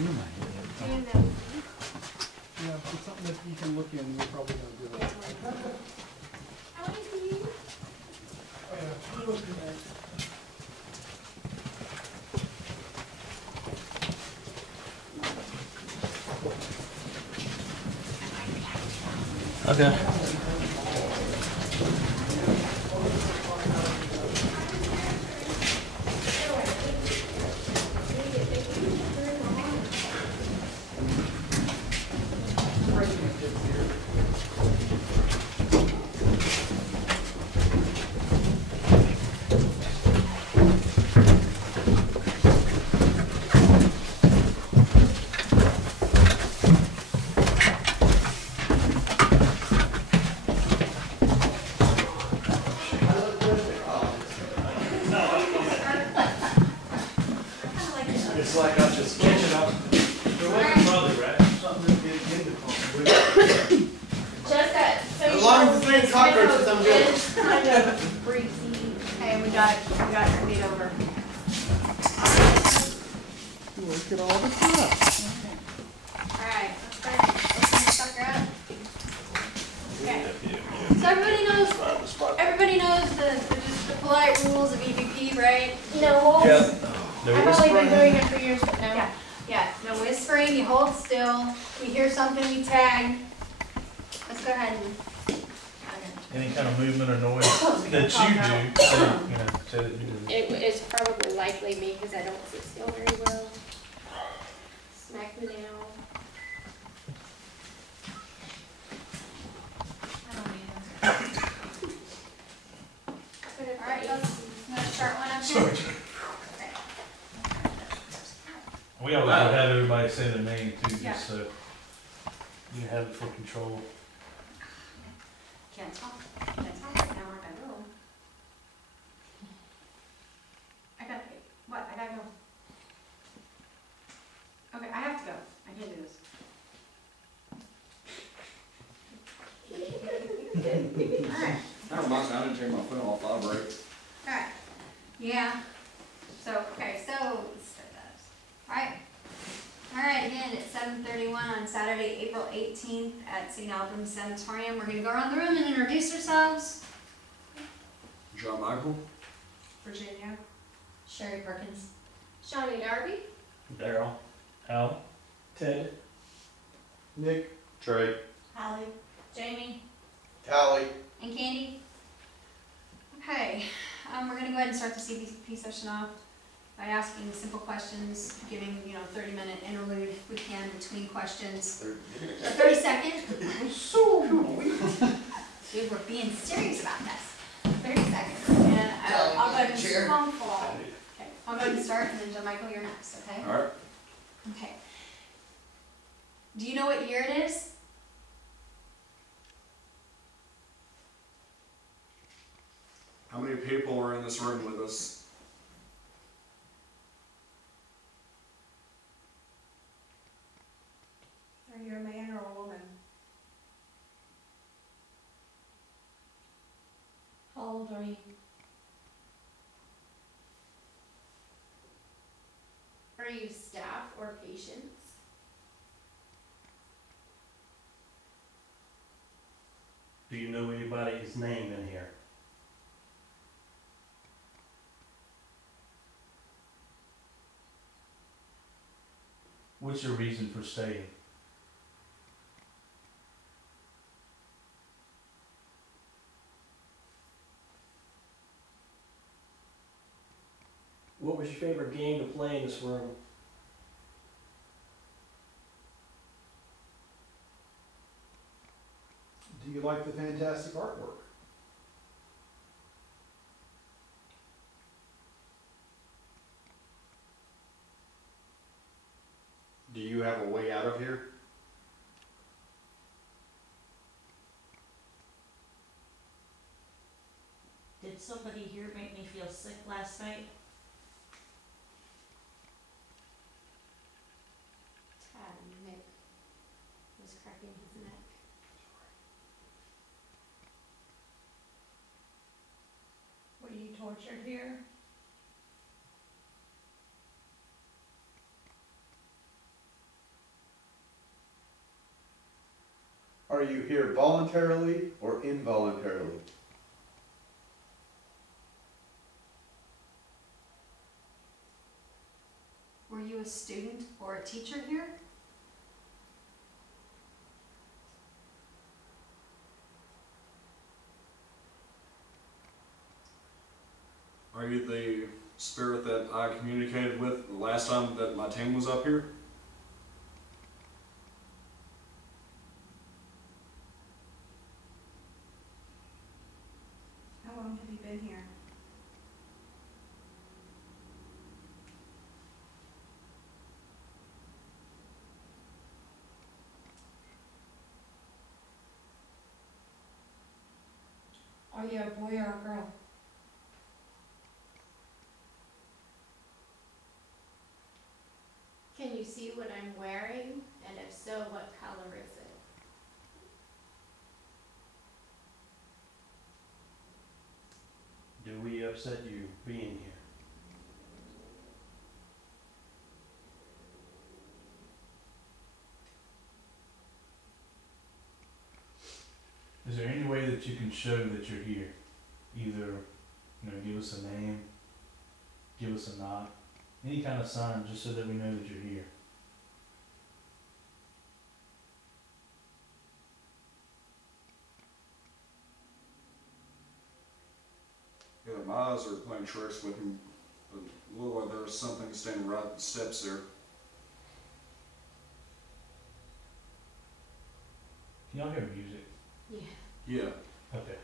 Yeah, it's something that you can look in. We're probably going to do it. How many do you use? Oh, yeah. Look in there. Okay. It's like I'm just catching up. There was a brother, right? Something to get into. Just that. So As long as it's not cockroaches, I'm good. It's kind of breezy. Okay, we got your feet over. Look at all the stuff. Alright, let's start opening the sucker up. Okay. So everybody knows the polite rules of EVP, right? No holds. Yep. I've only been doing it for years, but no. Yeah, no whispering, you hold still. We hear something, we tag. Let's go ahead and. Any kind of movement or noise that you do, say that you do. It is probably likely me because I don't sit still very well. Smack me down. I don't need them. Alright, let's start one up here. Okay. We always have everybody say their name too, Yeah. just so you have it for control. Can't talk right now, like I will. I gotta pay. What? I gotta go. Okay, I have to go. I can't do this. Alright. I don't mind, I didn't turn my phone off, I'll break. Alright. Yeah. So, okay, so let's start that. Alright. Alright, again, it's 7:31 on Saturday, April 18th at St Albans Sanatorium. We're gonna go around the room and introduce ourselves. John Michael? Virginia. Sherry Perkins. Shawnee Darby. Daryl. Al. Ted. Nick. Trey. Holly. Jamie. Callie. And Candy. Okay, we're gonna go ahead and start the CVP session off by asking simple questions, giving, 30-minute interlude if we can between questions. 30 seconds. Dude, we're being serious about this. 30 seconds. And I'll go ahead and Chair. Okay, I'll go ahead and start, and then John Michael, you're next, okay? Alright. Okay. Do you know what year it is? How many people are in this room with us? Are you a man or a woman? How old are you? Are you staff or patients? Do you know anybody's name in here? What's your reason for staying? What was your favorite game to play in this room? Do you like the fantastic artwork? Do you have a way out of here? Did somebody here make me feel sick last night? Tad, Nick was cracking his neck. Were you tortured here? are you here voluntarily or involuntarily? Were you a student or a teacher here? Are you the spirit that I communicated with the last time that my team was up here? How long have you been here? Are you a boy or a girl? Can you see what I'm wearing? And if so, what color is it? Do we upset you being here? Is there any way that you can show that you're here? Either, give us a name, give us a nod, any kind of sign just so that we know that you're here. Yeah, my eyes are playing tricks with me. It looked like there's something standing right at the steps there. Can y'all hear music? Yeah. Yeah. Okay.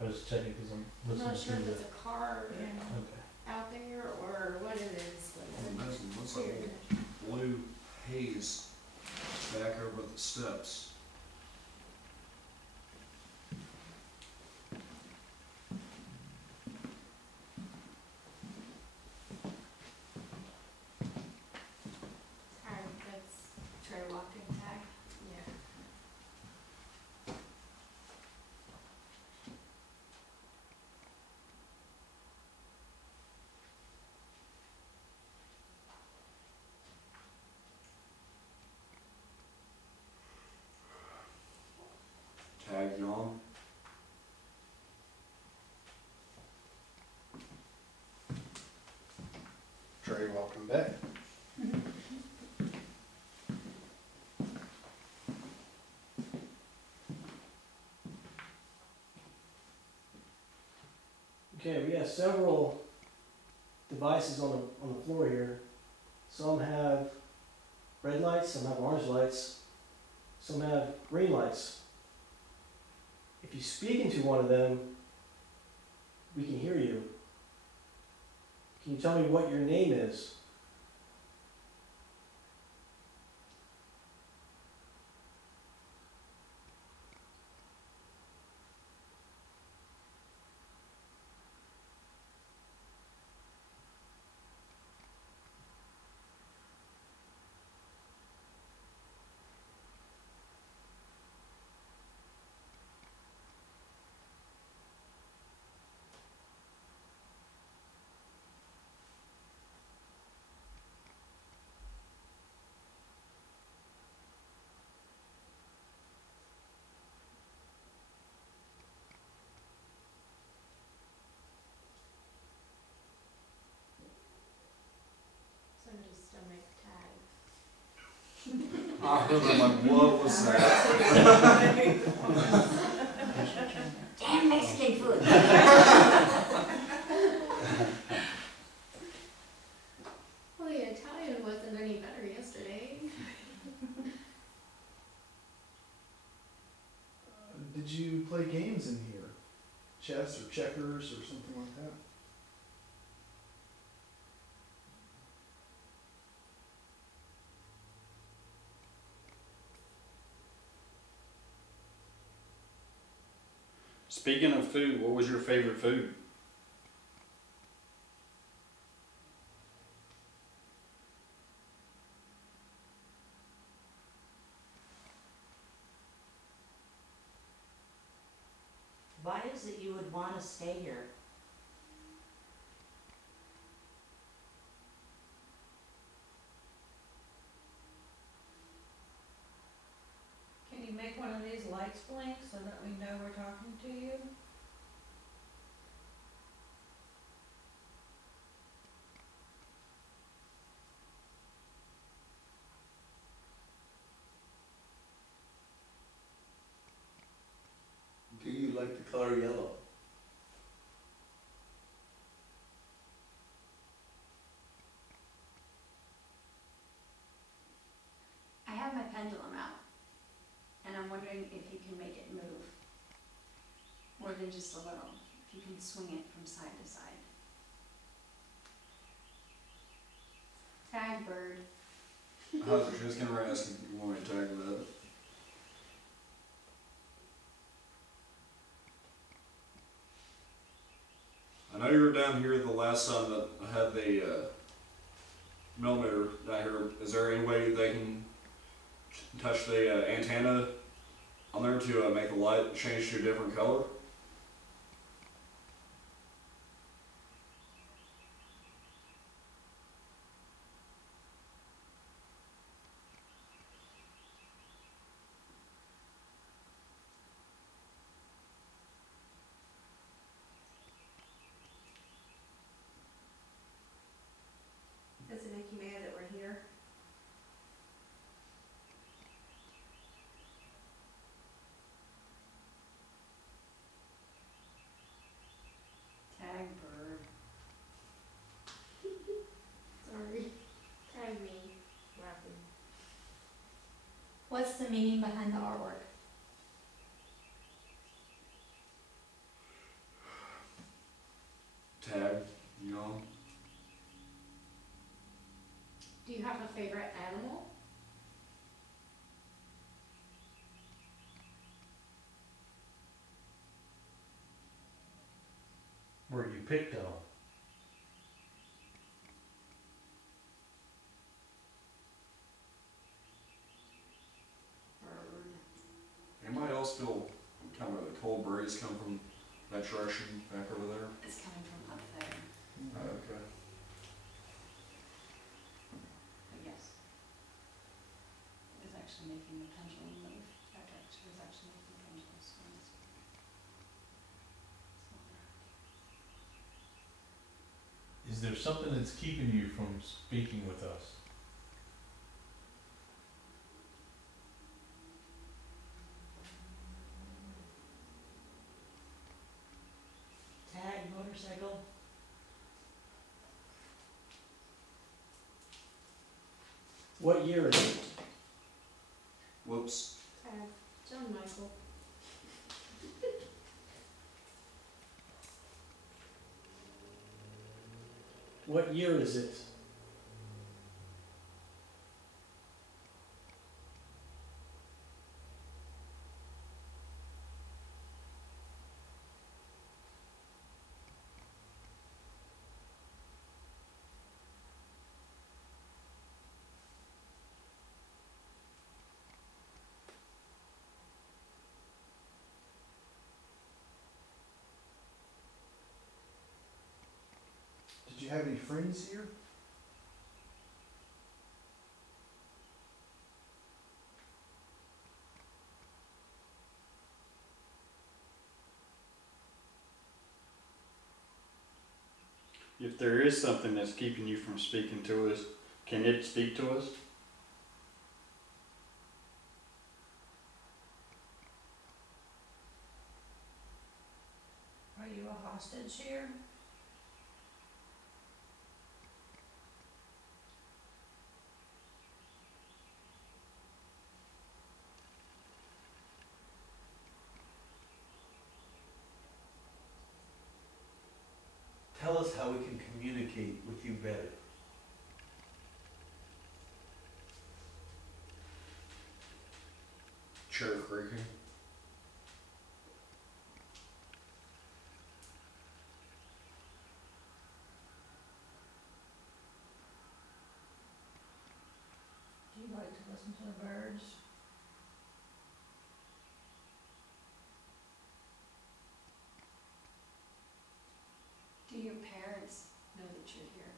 I was checking because I'm I'm listening not sure to if it. it's a car Okay. out there or what it is. And But that's looks like weird. a blue haze back over at the steps. Sorry, that's, Try walking tag. yeah. Tag yawn. Trey, welcome back. Okay, we have several devices on the floor here. Some have red lights, some have orange lights, some have green lights. If you speak into one of them, we can hear you. Can you tell me what your name is? Somebody's stomach tag. I heard them like, what was that? Damn Mexican food. Well, the Italian wasn't any better yesterday. Did you play games in here? Chess or checkers or something like that? Speaking of food, what was your favorite food? Why is it you would want to stay here? Can you make one of these lights blink so that we know we're talking to you? Do you like the color yellow? I have my pendulum out, and I'm wondering if you can make it move more than just a little. If you can swing it from side to side. Tag bird. I was just gonna ask if you want me to tag that. I know you were down here the last time that I had the millimeter down here. Is there any way they can touch the antenna on there to make the light change to a different color? Does it make you mad that we're here? Tag bird. Sorry. Tag me, laughing. What's the meaning behind the artwork? Tag, you know? Do you have a favorite animal? Were you picked on? Bird. Anybody else feel kind of a cold breeze come from that direction back over there? It's coming from up there, Okay. but yes. It was actually making the pendulum move. That actually was actually making the pendulum swing. It's not Is there something that's keeping you from speaking with us? Tag, motorcycle. What year is it? Whoops. Tag. John Michael. What year is it? Did you have any friends here? If there is something that's keeping you from speaking to us, can it speak to us? Are you a hostage here? Tell us how we can communicate with you better. Chair creaking. Do you like to listen to the birds? Do your parents know that you're here?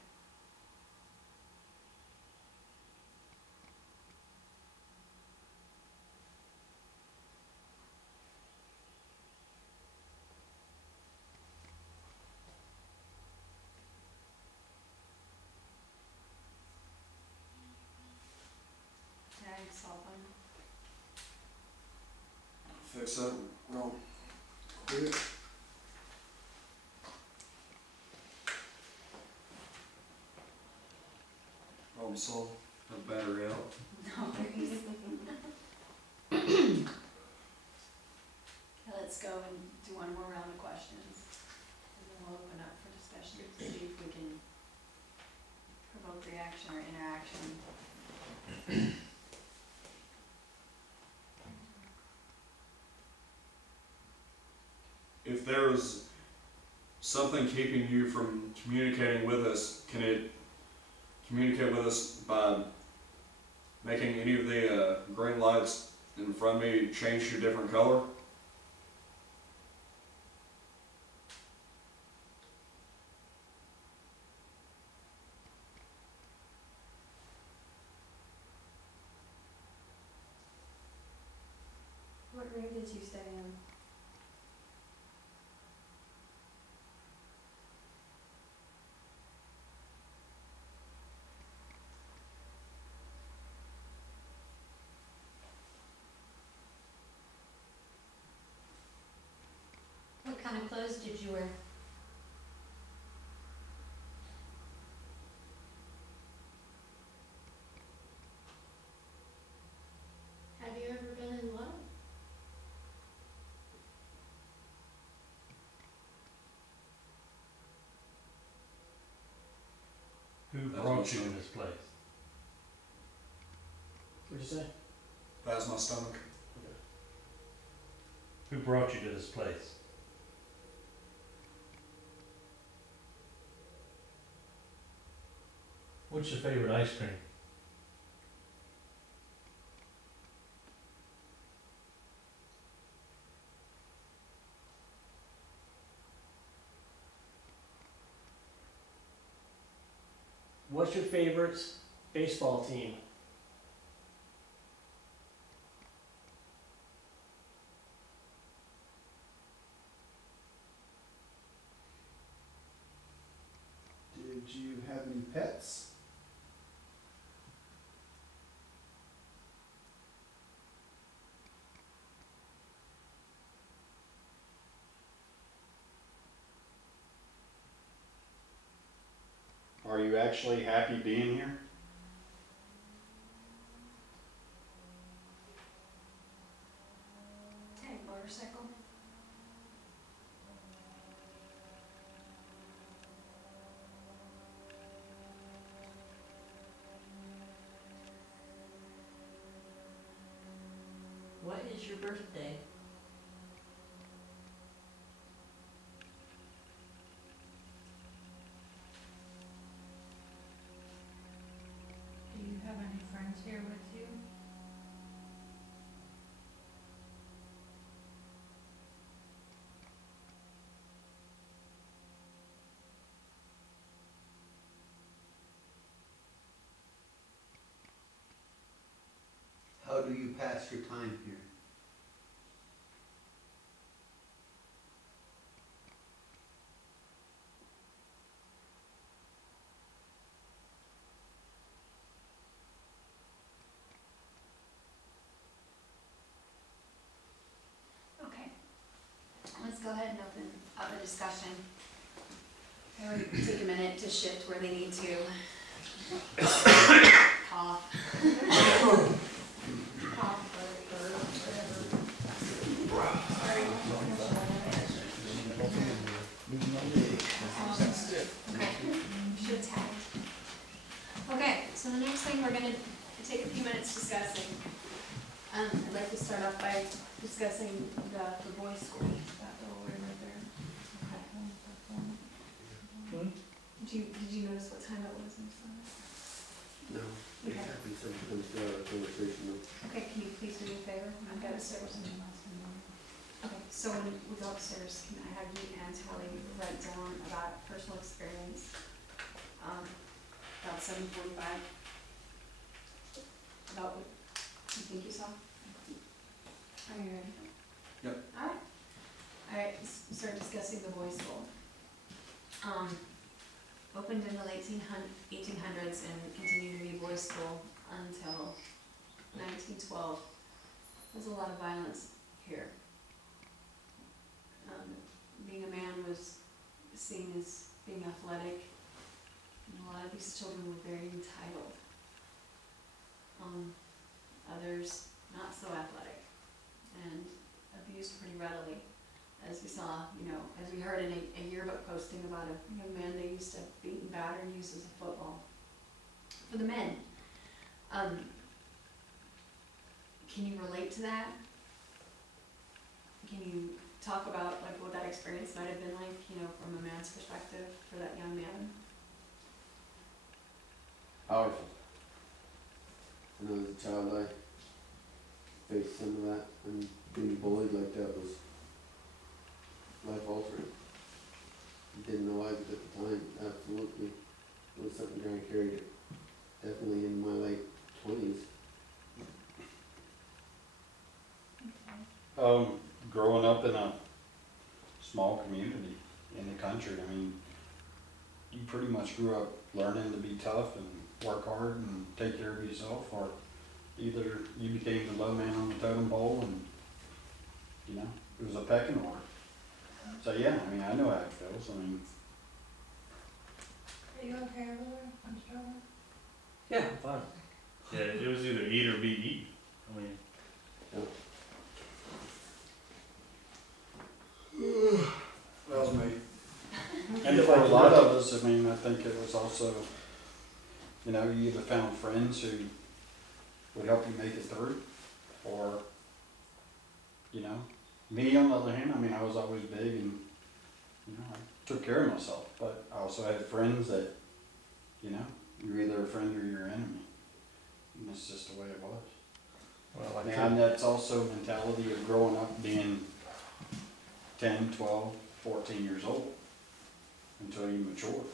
tags, solve them. Fix that real quick. Problem solved. Have battery out. No worries. Okay, let's go and do one more round of questions. And then we'll open up for discussion to see if we can provoke reaction or interaction. If there's something keeping you from communicating with us, can it communicate with us by making any of the green lights in front of me change to a different color? What room did you stay in? What kind of clothes did you wear? Have you ever been in love? Who That's brought what's you to up. this place? What'd you say? That's my stomach. Who brought you to this place? What's your favorite ice cream? What's your favorite baseball team? Did you have any pets? Are you actually happy being here? Tag motorcycle. What is your birthday? Do you have any friends here with you? How do you pass your time here? Okay. Let's go ahead and open up the discussion. Everyone take a minute to shift where they need to. Cough. Cough or whatever. Sorry. Okay, should have tagged. Okay, so the next thing we're gonna take a few minutes discussing. I'd like to start off by discussing the boys' school, that little word right there. Okay. Did you notice what time it was and stuff? No, it Okay. happened sometimes throughout our conversation. Okay, can you please do me a favor? I've got upstairs. Okay, so when we go upstairs, can I have you and Tally write down about personal experience, about 7:45? About what you think you saw? Are you ready? Yep. Alright. Alright, start discussing the boys' school. Opened in the late 1800s and continued to be boys' school until 1912. There's a lot of violence here. Being a man was seen as being athletic, and a lot of these children were very entitled. Others not so athletic, and abused pretty readily. As we saw, as we heard in a yearbook posting about a young man they used to beat and batter and use as a football. For the men, can you relate to that? Can you talk about like what that experience might have been like, from a man's perspective for that young man? Powerful. I know as a child I faced some of that, and being bullied like that was life altering. Didn't realize it at the time, absolutely. It was something I carried definitely in my late 20s. Growing up in a small community in the country, I mean, you pretty much grew up learning to be tough and work hard and take care of yourself, or either you became the low man on the totem pole and, it was a pecking order. So yeah, I mean, I know how it feels. I mean, Are you okay over there? I'm struggling. Yeah, I'm fine. Yeah, it was either eat or be eat. I mean, That was me. and for a lot of us, I mean, I think it was also, you either found friends who would help you make it through, or, me on the other hand, I mean, I was always big and, I took care of myself, but I also had friends that, you're either a friend or you're an enemy. And that's just the way it was. well, And that's also mentality of growing up being 10, 12, 14 years old until you mature.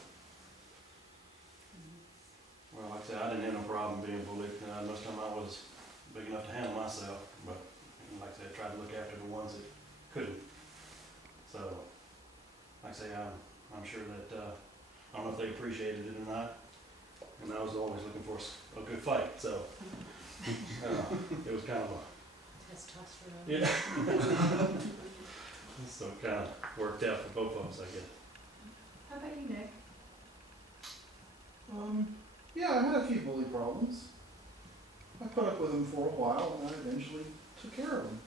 Well, like I said, I didn't have no problem being bullied. Most of the time I was big enough to handle myself, but like I said, I tried to look after the ones that couldn't. So, like I say, I'm sure that, I don't know if they appreciated it or not, and I was always looking for a good fight, so it was kind of a, Testosterone. yeah. So it kind of worked out for both of us, I guess. How about you, Nick? Yeah, I had a few bully problems. I put up with them for a while, and I eventually took care of them.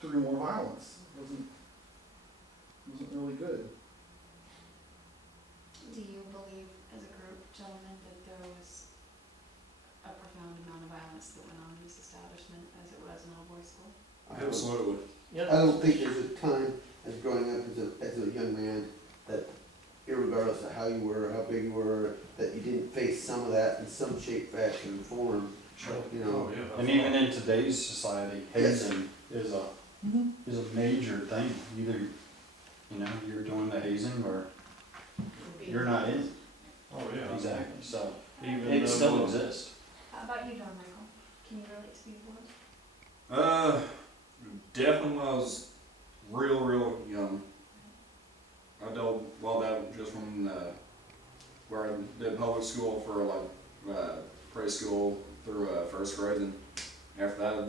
Through more violence. It wasn't really good. Do you believe, as a group, gentlemen, that there was a profound amount of violence that went on in this establishment as it was in all boys school? Absolutely. I don't think there's a time as growing up as a young man that, irregardless of how you were or how big you were, that you didn't face some of that in some shape, fashion, or form. Sure. Oh, yeah. And even in today's society, hazing is a major thing. Either, you're doing the hazing or you're not in it. Oh, yeah. Exactly. So Even it though, still exists. How about you, John Michael? Can you relate to these boys? Definitely when I was real young. I dealt well that just from where I did public school for preschool through first grade, and after that I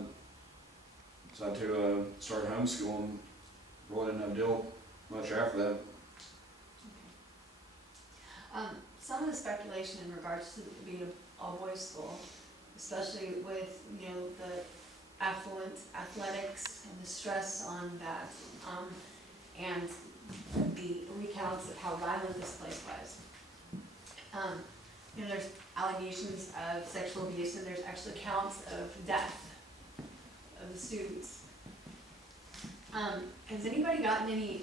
decided to start homeschooling. Really didn't have to deal much after that. Some of the speculation in regards to being an all-boys school, especially with, the affluent athletics and the stress on that, and the recounts of how violent this place was. There's allegations of sexual abuse, and there's actually counts of death of the students. Has anybody gotten any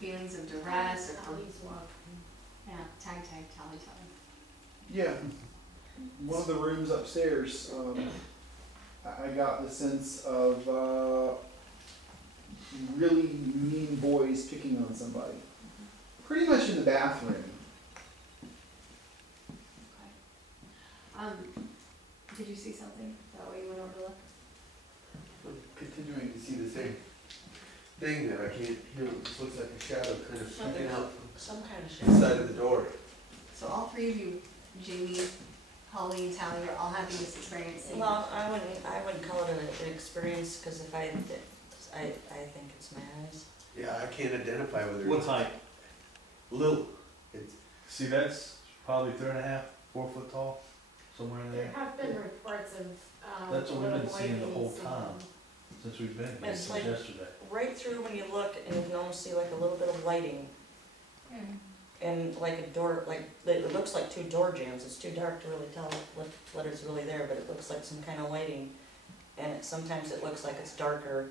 feelings of duress or yeah, tag, tally. Yeah. One of the rooms upstairs, I got the sense of really mean boys picking on somebody. Pretty much in the bathroom. Okay. Did you see something? That way you went over to look? I'm continuing to see the same thing that I can't, it looks like a shadow kind of peeking out Some kind of from the shadow. side of the door. So all three of you, Jamie, Holly, Tally, you're all having this experience. Well, I wouldn't call it an experience, cause if I think it's Mary's. Yeah, I can't identify whether What it's height? little. It's, See, that's probably 3.5, 4 foot tall, somewhere in There there. have been reports of, That's what we've little been seeing the whole boys, time, since we've been here, It's since like- yesterday. Right through when you look, and you can almost see like a little bit of lighting, and like a door, like, it looks like two door jambs, it's too dark to really tell what is really there, but it looks like some kind of lighting. And sometimes it looks like it's darker,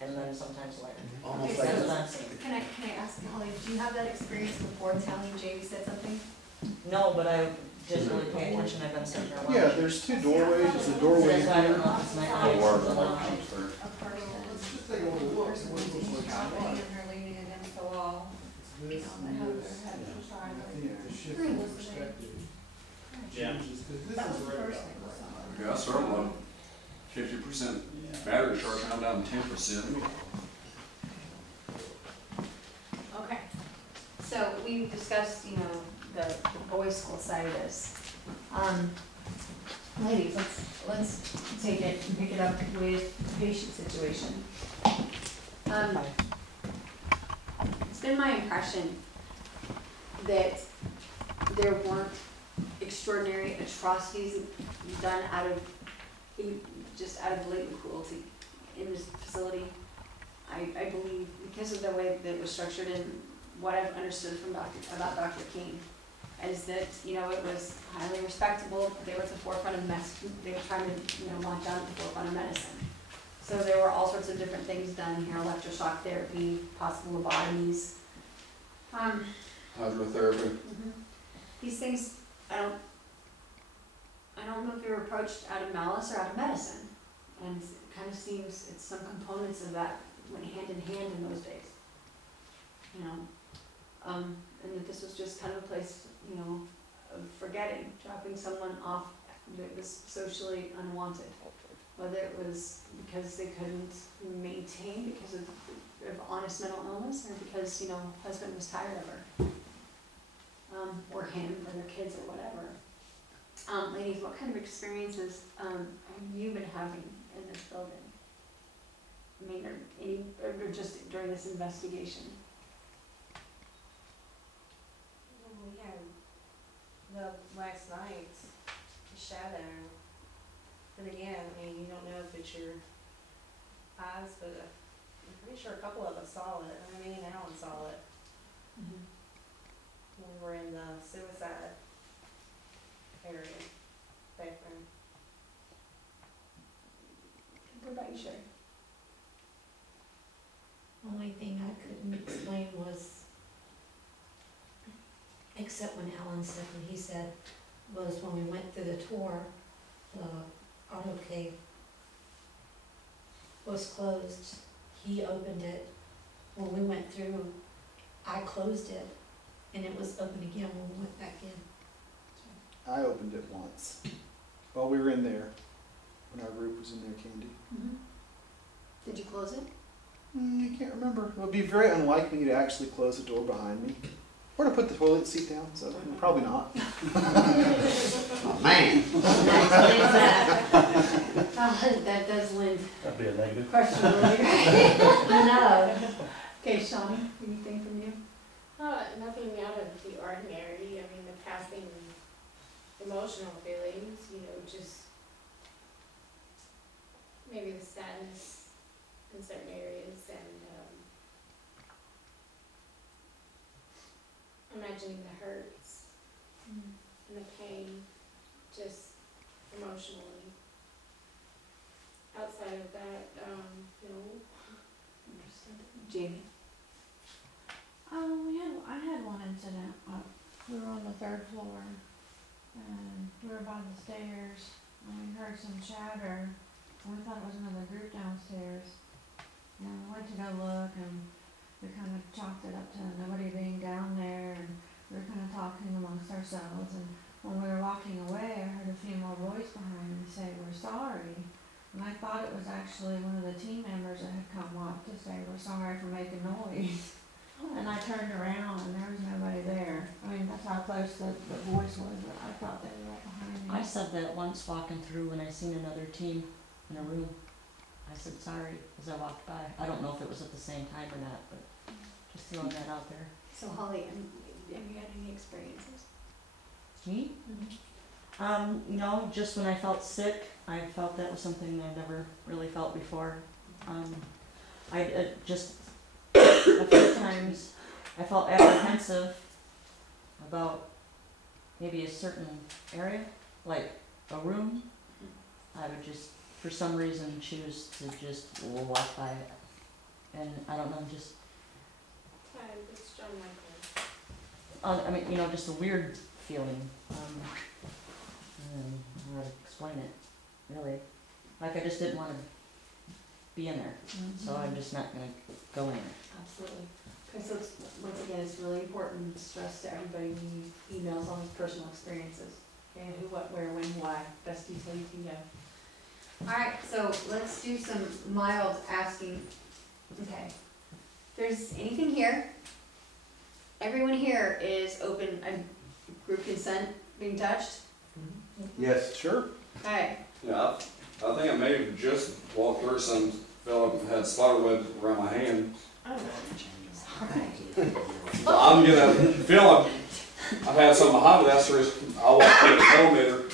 and then sometimes lighter. almost Okay, like, That's so- what I'm seeing. Can I ask Holly, do you have that experience before Tally and Jamie said something? No, but I didn't really pay attention, I've been sitting there watching. Yeah, there's two doorways, there's a doorway That's why I don't here. know if it's my The eyes word or the light light. comes through. A person, Let's just take a little look. person What was it looks like. shopping and they're leaning against the wall, you This know, they have is, their head to the side. yeah, the shift in perspective Yeah. changes, cause this That was is the right first about thing we right. saw. Yeah, I started one. 50% battery charge, now down to 10%. Okay, so we discussed, you know, the boys' school side of this. Ladies, let's take it and pick it up with the patient situation. It's been my impression that there weren't extraordinary atrocities done just out of blatant cruelty in this facility. I believe, because of the way that it was structured and what I've understood from about Dr. King, is that, you know, it was highly respectable, they were at the forefront of they were trying to, you know, launch out at the forefront of medicine. So there were all sorts of different things done here, electroshock therapy, possible lobotomies. hydrotherapy. These things, I don't know if they were approached out of malice or out of medicine. And it kind of seems it's some components of that went hand in hand in those days. You know, and that this was just kind of a place, you know, of forgetting, dropping someone off that was socially unwanted. Whether it was because they couldn't maintain because of honest mental illness, or because, you know, husband was tired of her. Or him, or their kids, or whatever. Ladies, what kind of experiences have you been having in this building? I mean, or just during this investigation? We had the last night's shadow, and again, I mean, you don't know if it's your eyes, but I'm pretty sure a couple of us saw it, I mean, me and Alan saw it. When we were in the suicide area, bathroom. What about you, Sherry? Only thing I couldn't explain was, except when Alan said, when he said, was when we went through the tour, the auto cave was closed. He opened it. When we went through, I closed it, and it was open again when we went back in. I opened it once, while we were in there, when our group was in there, Candy. Did you close it? I can't remember. It would be very unlike me to actually close the door behind me. Or to put the toilet seat down, so probably not. Oh, man. That does lend That'd be a negative. questionability. I know. Okay, Shawnee, anything from you? Nothing out of the ordinary, I mean, the passing emotional feelings, you know, just maybe the sadness in certain areas and, imagining the hurts and the pain, just emotionally. Outside of that, no. Jamie? I had one incident, we were on the 3rd floor, and we were by the stairs, and we heard some chatter, and we thought it was another group downstairs. And we went to go look, and we kind of chalked it up to nobody being down there, and we were kind of talking amongst ourselves, and when we were walking away, I heard a female voice behind me say, "We're sorry." And I thought it was actually one of the team members that had come up to say, "We're sorry for making noise." And I turned around and there was nobody there. I mean, that's how close the voice was, but I thought they were right behind me. I said that once walking through when I seen another team in a room. I said sorry as I walked by. I don't know if it was at the same time or not, but just throwing that out there. So Holly, have you had any experiences? Me? No, just when I felt sick, I felt that was something that I never really felt before. I just, a few times, I felt apprehensive about maybe a certain area, like a room. I would just, for some reason, choose to just walk by it. And I don't know, just, Hi, it's John Michael. I mean, you know, just a weird feeling. I don't know how to explain it, really. Like I just didn't want to be in there, so I'm just not gonna go in there. Absolutely. Okay, so it's, once again, it's really important to stress to everybody when you emails on his personal experiences. Okay, who, what, where, when, why, best detail you can give. Alright, so let's do some mild asking. Okay. If there's anything here, everyone here is open, group consent being touched? Yes. Sure. Okay. Yeah, I think I may have just walked through some fellow had spider web around my hand. Oh, alright. I'm gonna feel like I've had some behind it. That's the reason I walked through the millimeter.